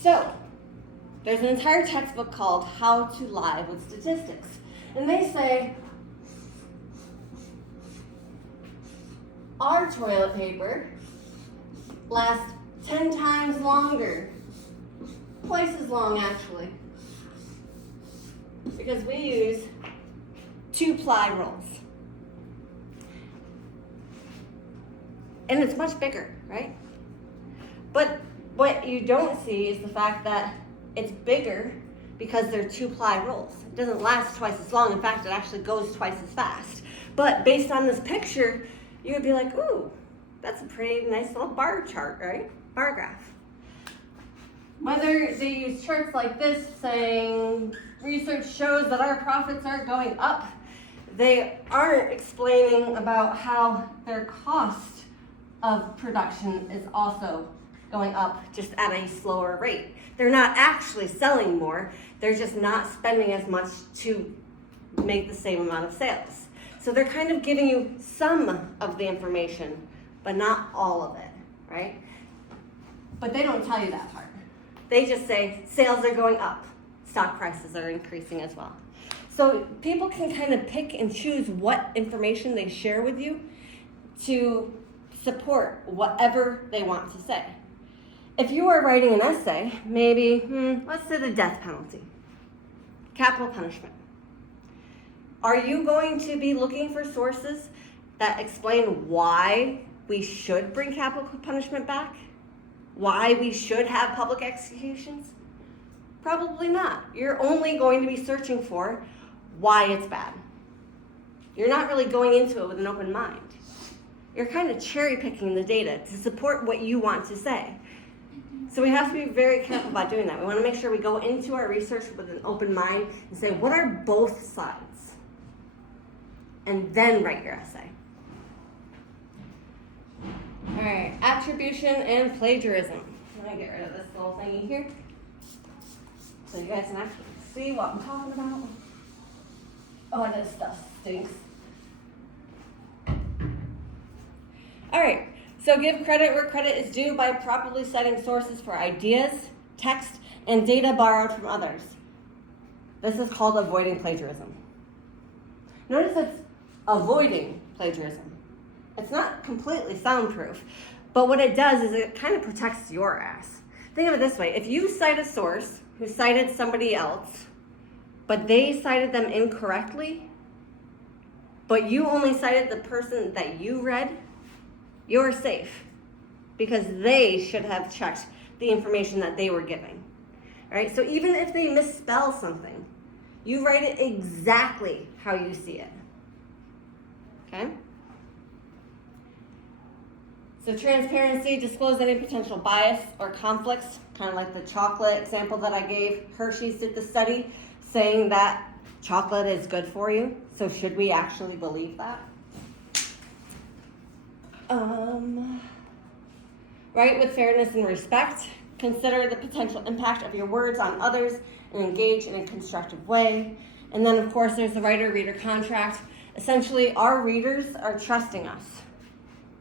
So, there's an entire textbook called How to Lie with Statistics. And they say, our toilet paper lasts 10 times longer. Twice as long, actually. Because we use 2-ply rolls. And it's much bigger, right? But what you don't see is the fact that it's bigger because they're 2-ply rolls. It doesn't last twice as long. In fact, it actually goes twice as fast. But based on this picture, you would be like, ooh, that's a pretty nice little bar chart, right? Bar graph. Whether they use charts like this saying research shows that our profits are going up, they aren't explaining about how their cost of production is also going up just at a slower rate. They're not actually selling more, they're just not spending as much to make the same amount of sales. So they're kind of giving you some of the information, but not all of it, right? But they don't tell you that part. They just say sales are going up, stock prices are increasing as well. So people can kind of pick and choose what information they share with you to support whatever they want to say. If you are writing an essay, maybe, let's say the death penalty, capital punishment. Are you going to be looking for sources that explain why we should bring capital punishment back? Why we should have public executions? Probably not. You're only going to be searching for why it's bad. You're not really going into it with an open mind. You're kind of cherry picking the data to support what you want to say. So we have to be very careful about doing that. We want to make sure we go into our research with an open mind and say, what are both sides? And then write your essay. All right, attribution and plagiarism. Let me get rid of this little thingy here so you guys can actually see what I'm talking about. Oh, this stuff stinks. All right, so give credit where credit is due by properly citing sources for ideas, text, and data borrowed from others. This is called avoiding plagiarism. Notice it's avoiding plagiarism. It's not completely soundproof, but what it does is it kind of protects your ass. Think of it this way. If you cite a source who cited somebody else, but they cited them incorrectly, but you only cited the person that you read, you're safe because they should have checked the information that they were giving. All right? So even if they misspell something, you write it exactly how you see it. Okay? So transparency, disclose any potential bias or conflicts, kind of like the chocolate example that I gave. Hershey's did the study saying that chocolate is good for you. So should we actually believe that? Write with fairness and respect. Consider the potential impact of your words on others and engage in a constructive way. And then, of course, there's the writer-reader contract. Essentially, our readers are trusting us.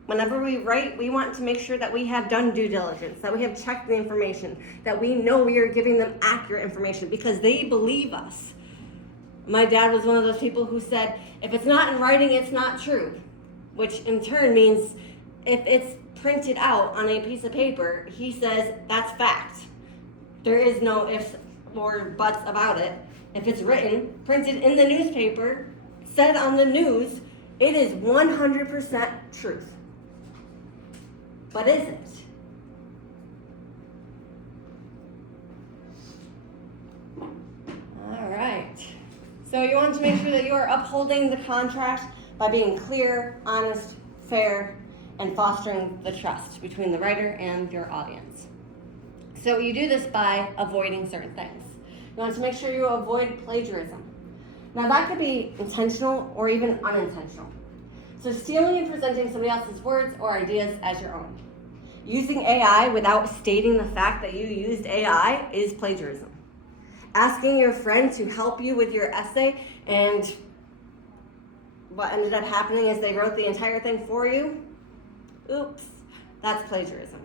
Whenever we write, we want to make sure that we have done due diligence, that we have checked the information, that we know we are giving them accurate information because they believe us. My dad was one of those people who said, if it's not in writing, it's not true, which in turn means if it's printed out on a piece of paper, he says that's fact. There is no ifs or buts about it. If it's written, printed in the newspaper, said on the news, it is 100% truth. But is it? All right. So you want to make sure that you are upholding the contract by being clear, honest, fair, and fostering the trust between the writer and your audience. So you do this by avoiding certain things. You want to make sure you avoid plagiarism. Now that could be intentional or even unintentional. So stealing and presenting somebody else's words or ideas as your own. Using AI without stating the fact that you used AI is plagiarism. Asking your friend to help you with your essay and what ended up happening is they wrote the entire thing for you. Oops, that's plagiarism.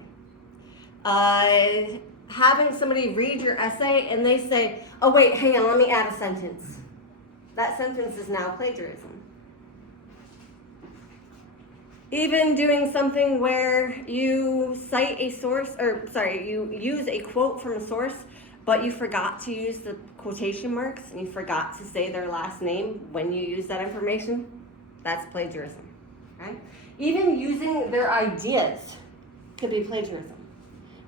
having somebody read your essay and they say, oh wait, hang on, let me add a sentence. That sentence is now plagiarism. Even doing something where you cite a source, you use a quote from a source, but you forgot to use the quotation marks and you forgot to say their last name when you use that information, that's plagiarism, right? Even using their ideas could be plagiarism,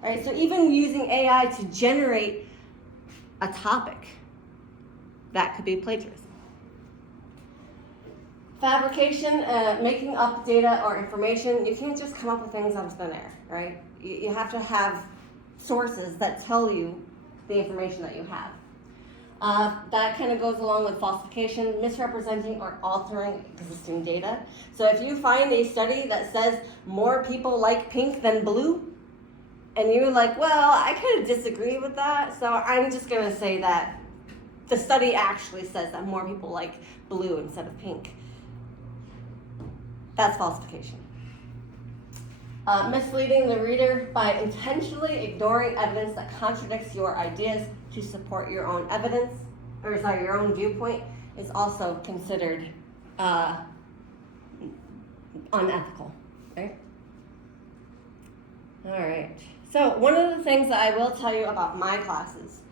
right? So even using AI to generate a topic, that could be plagiarism. Fabrication, making up data or information, you can't just come up with things out of thin air, right? You have to have sources that tell you the information that you have. That kind of goes along with falsification, misrepresenting or altering existing data. So if you find a study that says more people like pink than blue, and you're like, well, I kind of disagree with that, so I'm just going to say that the study actually says that more people like blue instead of pink. That's falsification. Misleading the reader by intentionally ignoring evidence that contradicts your ideas to support your own your own viewpoint is also considered unethical, right? All right. So one of the things that I will tell you about my classes,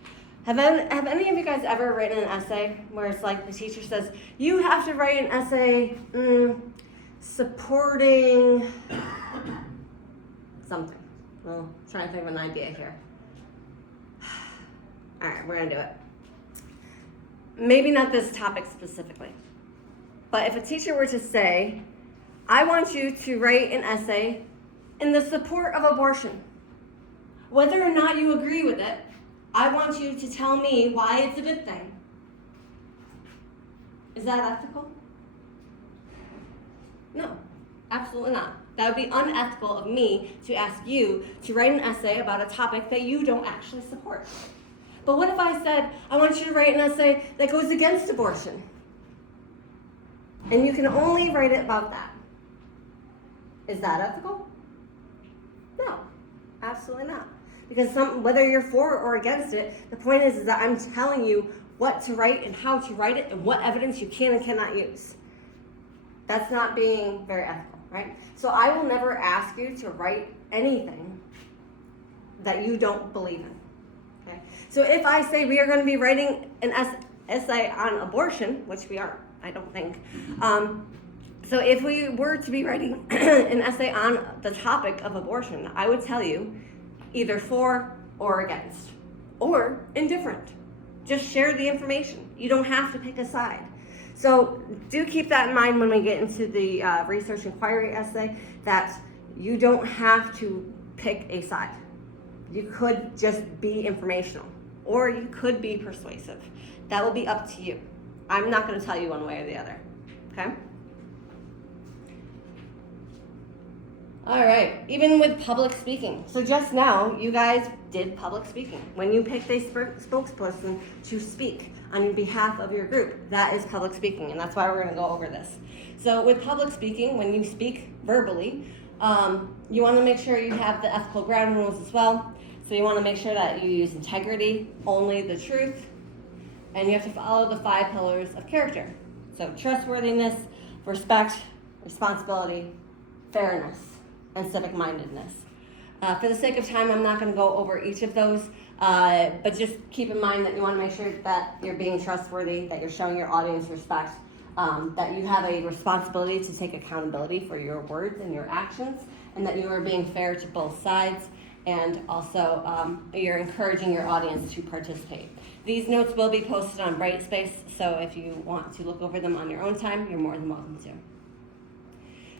have any of you guys ever written an essay where it's like the teacher says, you have to write an essay supporting something. Well, I'm trying to think of an idea here. All right, we're gonna do it. Maybe not this topic specifically, but if a teacher were to say, I want you to write an essay in the support of abortion, whether or not you agree with it, I want you to tell me why it's a good thing. Is that ethical? No, absolutely not. That would be unethical of me to ask you to write an essay about a topic that you don't actually support. But what if I said, I want you to write an essay that goes against abortion? And you can only write it about that. Is that ethical? No, absolutely not. Because whether you're for or against it, the point is that I'm telling you what to write and how to write it and what evidence you can and cannot use. That's not being very ethical, right? So I will never ask you to write anything that you don't believe in, okay? So if I say we are going to be writing an essay on abortion, which we aren't, I don't think. So if we were to be writing an essay on the topic of abortion, I would tell you either for or against, or indifferent. Just share the information. You don't have to pick a side. So do keep that in mind when we get into the research inquiry essay, that you don't have to pick a side. You could just be informational, or you could be persuasive. That will be up to you. I'm not going to tell you one way or the other, okay? All right, even with public speaking. So just now, you guys did public speaking. When you picked a spokesperson to speak on behalf of your group, that is public speaking, and that's why we're gonna go over this. So with public speaking, when you speak verbally, you wanna make sure you have the ethical ground rules as well. So you wanna make sure that you use integrity, only the truth, and you have to follow the 5 pillars of character. So trustworthiness, respect, responsibility, fairness, and civic-mindedness. For the sake of time, I'm not going to go over each of those, but just keep in mind that you want to make sure that you're being trustworthy, that you're showing your audience respect, that you have a responsibility to take accountability for your words and your actions, and that you are being fair to both sides, and also you're encouraging your audience to participate. These notes will be posted on Brightspace, so if you want to look over them on your own time, you're more than welcome to.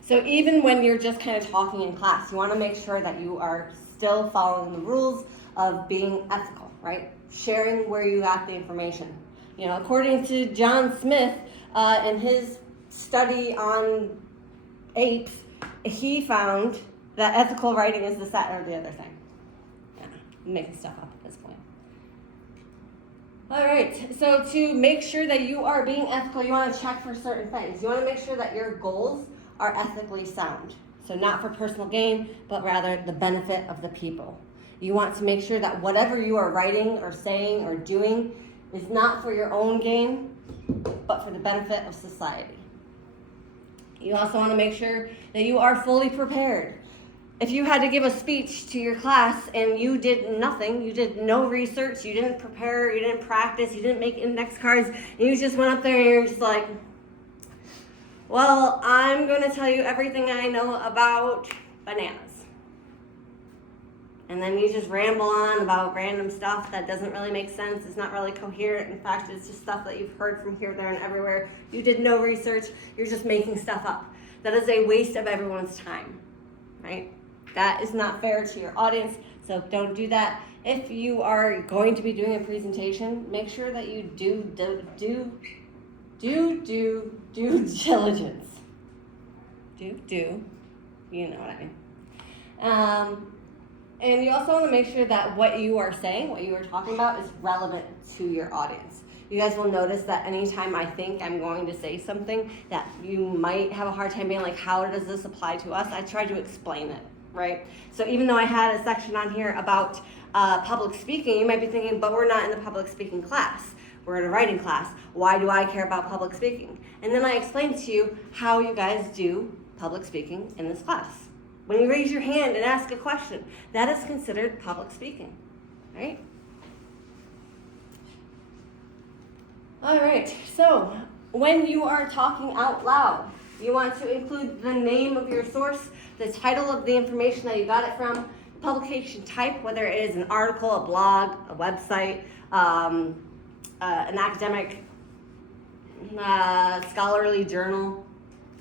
So even when you're just kind of talking in class, you want to make sure that you are still following the rules of being ethical, right? Sharing where you got the information. You know, according to John Smith, in his study on apes, he found that ethical writing is this, that, or the other thing. Yeah, I'm making stuff up at this point. All right, so to make sure that you are being ethical, you want to check for certain things. You want to make sure that your goals are ethically sound. So not for personal gain, but rather the benefit of the people. You want to make sure that whatever you are writing or saying or doing is not for your own gain, but for the benefit of society. You also want to make sure that you are fully prepared. If you had to give a speech to your class and you did nothing, you did no research, you didn't prepare, you didn't practice, you didn't make index cards, and you just went up there and you're just like, well, I'm going to tell you everything I know about bananas. And then you just ramble on about random stuff that doesn't really make sense. It's not really coherent. In fact, it's just stuff that you've heard from here, there, and everywhere. You did no research. You're just making stuff up. That is a waste of everyone's time, right? That is not fair to your audience, so don't do that. If you are going to be doing a presentation, make sure that you do due diligence. You know what I mean. And you also want to make sure that what you are saying, what you are talking about, is relevant to your audience. You guys will notice that anytime I think I'm going to say something that you might have a hard time being like, how does this apply to us? I try to explain it, right? So even though I had a section on here about public speaking, you might be thinking, but we're not in the public speaking class. We're in a writing class. Why do I care about public speaking? And then I explained to you how you guys do public speaking in this class. When you raise your hand and ask a question, that is considered public speaking, right? All right, so when you are talking out loud, you want to include the name of your source, the title of the information that you got it from, publication type, whether it is an article, a blog, a website, an academic, scholarly journal.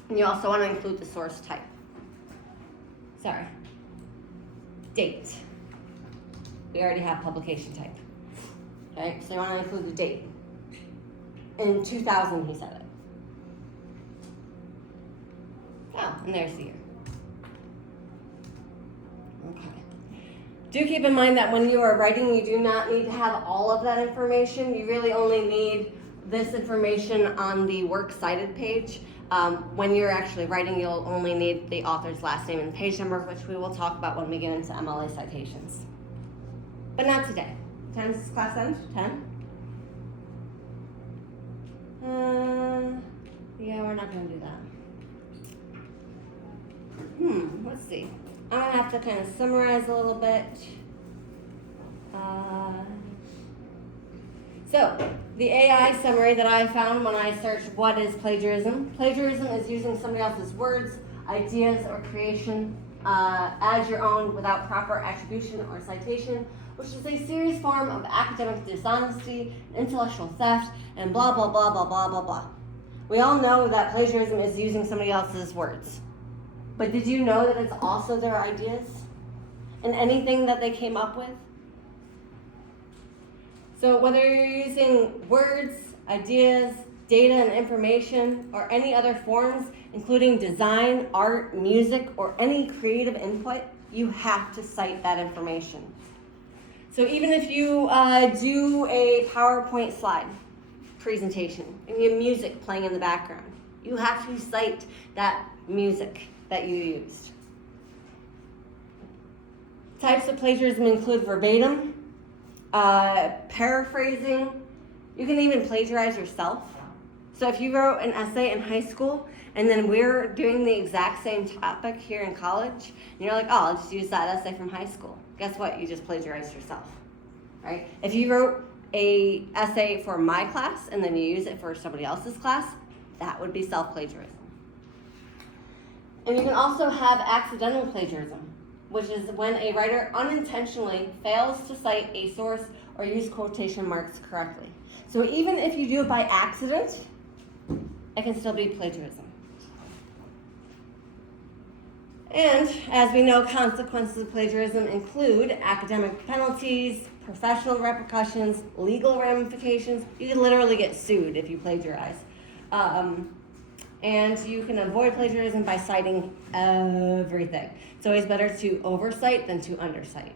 And you also want to include the source type. Date. We already have publication type. Okay, so you want to include the date. In 2000, he said it. Oh, and there's the year. Okay. Do keep in mind that when you are writing, you do not need to have all of that information. You really only need this information on the works cited page. When you're actually writing, you'll only need the author's last name and page number, which we will talk about when we get into MLA citations. But not today. 10 is class end? 10? Yeah, we're not going to do that. Let's see. I'm going to have to kind of summarize a little bit. So, the AI summary that I found when I searched what is plagiarism. Plagiarism is using somebody else's words, ideas, or creation as your own without proper attribution or citation, which is a serious form of academic dishonesty, intellectual theft, and blah, blah, blah, blah, blah, blah, blah. We all know that plagiarism is using somebody else's words. But did you know that it's also their ideas and anything that they came up with? So whether you're using words, ideas, data and information, or any other forms, including design, art, music, or any creative input, you have to cite that information. So even if you do a PowerPoint slide presentation and you have music playing in the background, you have to cite that music that you used. Types of plagiarism include verbatim, paraphrasing. You can even plagiarize yourself. So if you wrote an essay in high school and then we're doing the exact same topic here in college, and you're like, oh, I'll just use that essay from high school. Guess what? You just plagiarized yourself, right? If you wrote a essay for my class and then you use it for somebody else's class, that would be self-plagiarism. And you can also have accidental plagiarism, which is when a writer unintentionally fails to cite a source or use quotation marks correctly. So even if you do it by accident, it can still be plagiarism. And as we know, consequences of plagiarism include academic penalties, professional repercussions, legal ramifications. You can literally get sued if you plagiarize. And you can avoid plagiarism by citing everything. It's always better to oversight than to undercite.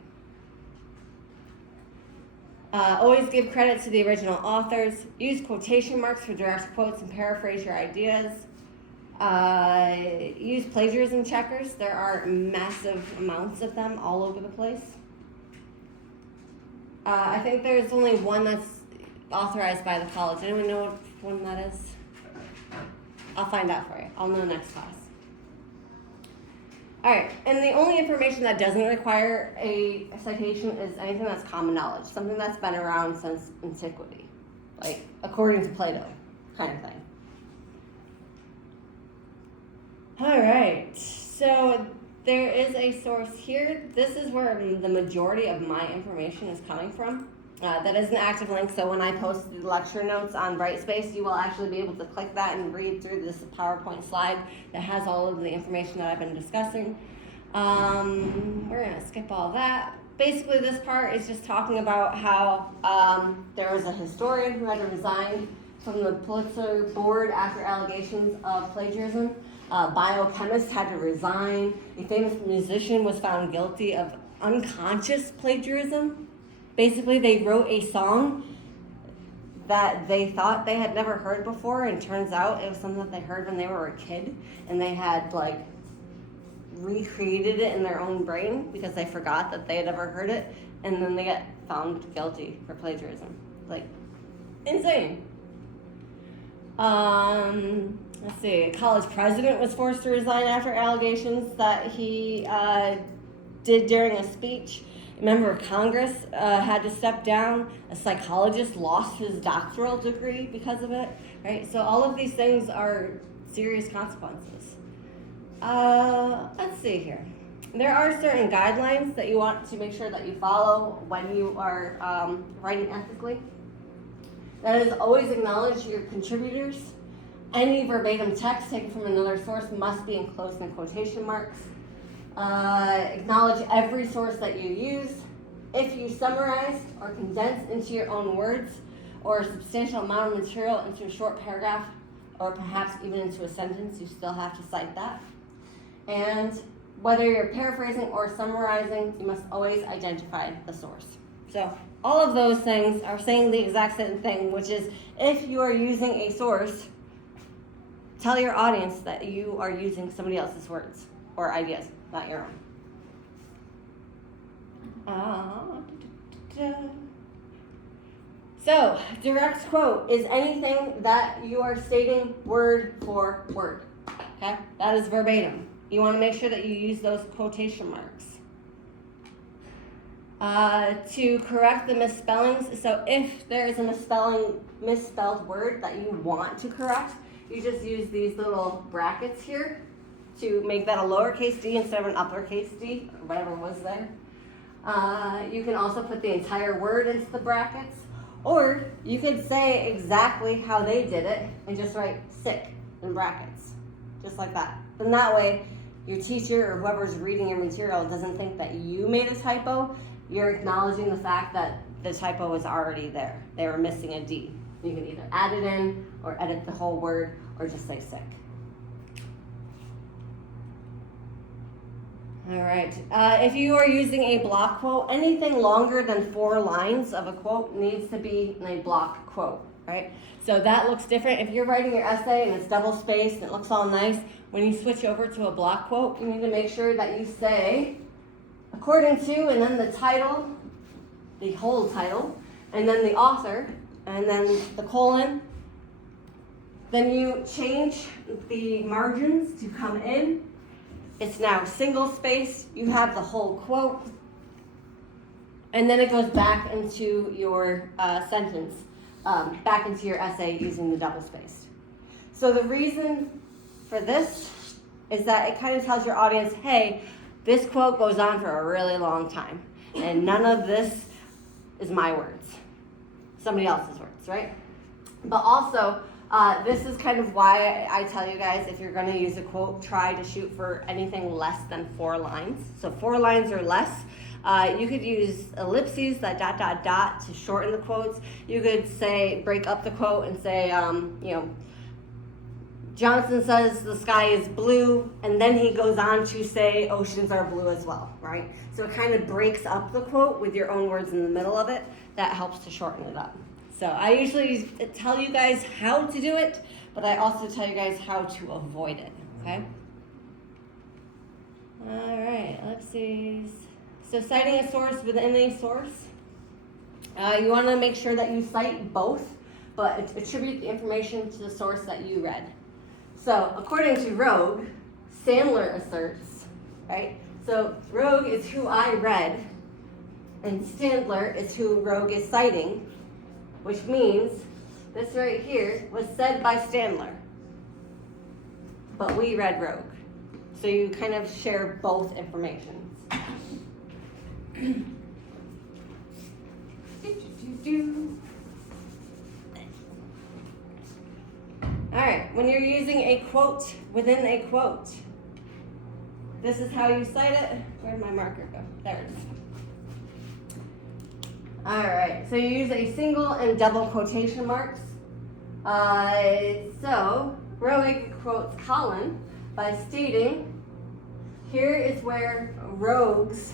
Always give credit to the original authors. Use quotation marks for direct quotes and paraphrase your ideas. Use plagiarism checkers. There are massive amounts of them all over the place. I think there's only one that's authorized by the college. Anyone know which one that is? I'll find out for you. I'll know next class. All right, and the only information that doesn't require a citation is anything that's common knowledge, something that's been around since antiquity, like according to Plato, kind of thing. All right, so there is a source here. This is where the majority of my information is coming from. That is an active link, so when I post the lecture notes on Brightspace, you will actually be able to click that and read through this PowerPoint slide that has all of the information that I've been discussing. We're going to skip all that. Basically, this part is just talking about how there was a historian who had to resign from the Pulitzer board after allegations of plagiarism. A biochemist had to resign. A famous musician was found guilty of unconscious plagiarism. Basically, they wrote a song that they thought they had never heard before, and turns out it was something that they heard when they were a kid, and they had like recreated it in their own brain because they forgot that they had ever heard it, and then they get found guilty for plagiarism. Like, insane. Let's see, a college president was forced to resign after allegations that he did during a speech. A member of Congress had to step down. A psychologist lost his doctoral degree because of it, right? So all of these things are serious consequences. Let's see here. There are certain guidelines that you want to make sure that you follow when you are writing ethically. That is, always acknowledge your contributors. Any verbatim text taken from another source must be enclosed in quotation marks. Acknowledge every source that you use. If you summarize or condense into your own words or a substantial amount of material into a short paragraph or perhaps even into a sentence, you still have to cite that. And whether you're paraphrasing or summarizing, you must always identify the source. So all of those things are saying the exact same thing, which is if you are using a source, tell your audience that you are using somebody else's words or ideas, not your own. So, direct quote is anything that you are stating word for word. Okay? That is verbatim. You want to make sure that you use those quotation marks. To correct the misspellings, so if there is a misspelled word that you want to correct, you just use these little brackets here to make that a lowercase d instead of an uppercase d, or whatever was there. You can also put the entire word into the brackets, or you could say exactly how they did it and just write sick in brackets, just like that. And that way, your teacher or whoever's reading your material doesn't think that you made a typo. You're acknowledging the fact that the typo was already there. They were missing a D. You can either add it in or edit the whole word or just say sick. All right, if you are using a block quote, anything longer than 4 lines of a quote needs to be in a block quote, right? So that looks different. If you're writing your essay and it's double spaced and it looks all nice, when you switch over to a block quote, you need to make sure that you say, according to, and then the title, the whole title, and then the author, and then the colon. Then you change the margins to come in. It's now single spaced. You have the whole quote. And then it goes back into your sentence, back into your essay using the double spaced. So the reason for this is that it kind of tells your audience, hey, this quote goes on for a really long time, and none of this is my words. Somebody else's words, right? But also, this is kind of why I tell you guys, if you're going to use a quote, try to shoot for anything less than 4 lines. So 4 lines or less. You could use ellipses, that ... to shorten the quotes. You could say, break up the quote and say, Johnson says the sky is blue, and then he goes on to say oceans are blue as well, right? So it kind of breaks up the quote with your own words in the middle of it. That helps to shorten it up. So I usually tell you guys how to do it, but I also tell you guys how to avoid it, okay? All right, let's see. So citing a source within a source. You want to make sure that you cite both, but attribute the information to the source that you read. So, according to Rogue, Sandler asserts, right? So, Rogue is who I read, and Sandler is who Rogue is citing, which means this right here was said by Sandler, but we read Rogue. So you kind of share both informations. All right, when you're using a quote within a quote, this is how you cite it. Where'd my marker go? There it is. All right, so you use a single and double quotation marks. So Rogue quotes Colin by stating, here is where Rogue's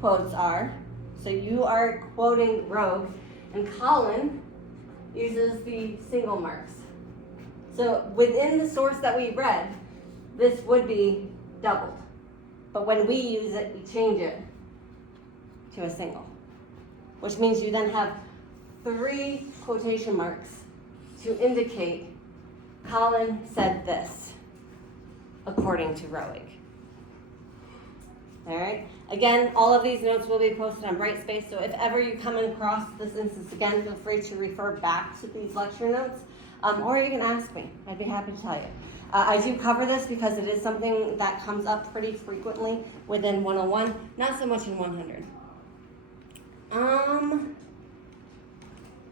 quotes are. So you are quoting Rogue, and Colin uses the single marks. So within the source that we read, this would be doubled. But when we use it, we change it to a single, which means you then have 3 quotation marks to indicate Colin said this, according to Roeg. All right. Again, all of these notes will be posted on Brightspace, so if ever you come across this instance again, feel free to refer back to these lecture notes, or you can ask me. I'd be happy to tell you. I do cover this because it is something that comes up pretty frequently within 101, not so much in 100.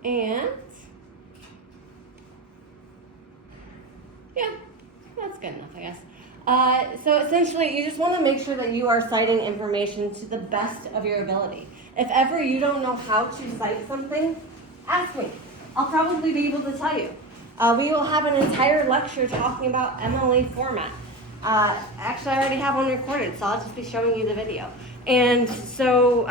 And yeah, that's good enough, I guess. So essentially, you just want to make sure that you are citing information to the best of your ability. If ever you don't know how to cite something, ask me. I'll probably be able to tell you. We will have an entire lecture talking about MLA format. Actually, I already have one recorded, so I'll just be showing you the video. And so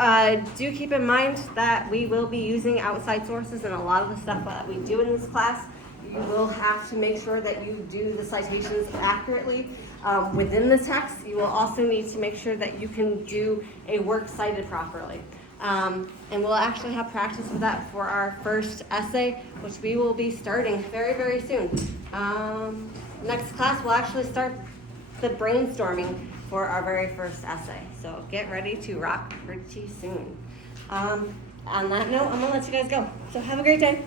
do keep in mind that we will be using outside sources in a lot of the stuff that we do in this class. You will have to make sure that you do the citations accurately within the text. You will also need to make sure that you can do a work cited properly. And we'll actually have practice with that for our first essay, which we will be starting very, very soon. Next class, we'll actually start the brainstorming for our very first essay. So get ready to rock pretty soon. On that note, I'm going to let you guys go. So have a great day.